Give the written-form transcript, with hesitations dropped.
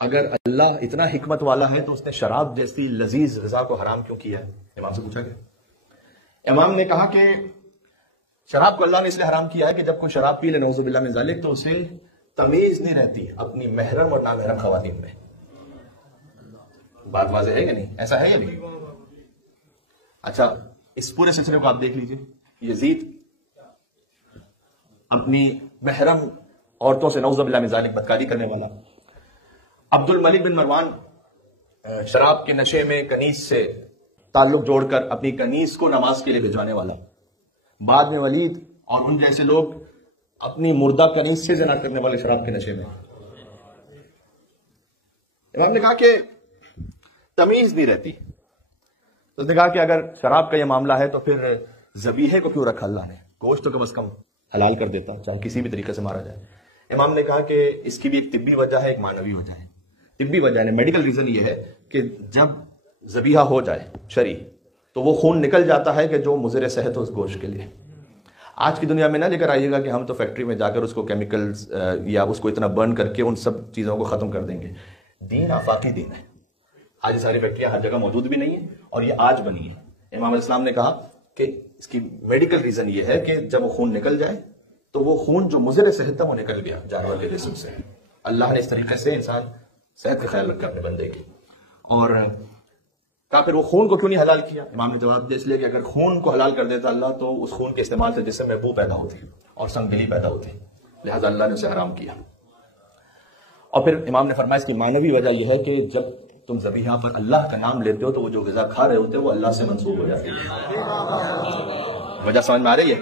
اگر اللہ اتنا حکمت والا ہے تو اس نے شراب جیسی لذیذ غذا کو حرام کیوں کیا ہے؟ امام سے پوچھا گیا، امام نے کہا کہ شراب کو اللہ نے اس لیے حرام کیا ہے کہ جب کوئی شراب پی لے نعوذ باللہ من ذالک تو اسے تمیز نہیں رہتی اپنی محرم اور نامحرم خواتین میں۔ بات واضح ہے کہ نہیں؟ ایسا ہے یا نہیں؟ اچھا، اس پورے سلسلے کو آپ دیکھ لیجئے، یزید اپنی محرم عورتوں سے نعوذ باللہ من ذالک بدکاری کرنے والا، عبد الملک بن مروان شراب کے نشے میں کنیز سے تعلق جوڑ کر اپنی کنیز کو نماز کے لیے بھجوانے والا، بعد میں ولید اور ان جیسے لوگ اپنی مردہ کنیز سے زنا کرنے والے شراب کے نشے میں۔ امام نے کہا کہ تمیز نہیں رہتی، تو اس نے کہا کہ اگر شراب کا یہ معاملہ ہے تو پھر ذبیحے کو کیوں رکھا اللہ نے؟ گوشت تو کم از کم حلال کر دیتا، چاہے کسی بھی طریقے سے مارا جائے۔ امام نے کہا کہ اس کی بھی ایک طبی وجہ ہے، ایک معنوی وجہ ہے۔ طبی وجہ ہے، میڈیکل ریزن یہ ہے کہ جب ذبیحہ ہو جائے شرعی تو وہ خون نکل جاتا ہے کہ جو مضر صحت ہو اس گوشت کے لیے۔ آج کی دنیا میں نہ لے کر آئیے گا کہ ہم تو فیکٹری میں جا کر اس کو کیمیکلز یا اس کو اتنا برن کر کے ان سب چیزوں کو ختم کر دیں گے۔ دین آفاقی دین ہے، آج یہ ساری فیکٹریاں ہر جگہ موجود بھی نہیں ہیں اور یہ آج بنی ہے۔ امام علیہ السلام نے کہا کہ اس کی میڈیکل ریزن یہ ہے کہ جب وہ خون نکل جائے تو وہ خون جو مضر صحت تھا وہ نکل گیا جانور کے جسم سے۔ اللہ نے اس طریقے سے انسان صحت کا خیال رکھا اپنے بندے کی، اور کہا پھر وہ خون کو کیوں نہیں حلال کیا؟ امام نے جواب دیا اس لیے کہ اگر خون کو حلال کر دیتا اللہ تو اس خون کے استعمال سے جسم میں بو پیدا ہوتی اور سنگ دلی پیدا ہوتی، لہذا اللہ نے اسے حرام کیا۔ اور پھر امام نے فرمایا اس کی معنوی وجہ یہ ہے کہ جب تم ذبیحہ پر اللہ کا نام لیتے ہو تو وہ جو غذا کھا رہے ہوتے ہیں وہ اللہ سے منسوب ہو جاتی ہے۔ وجہ سمجھ میں آ رہی ہے؟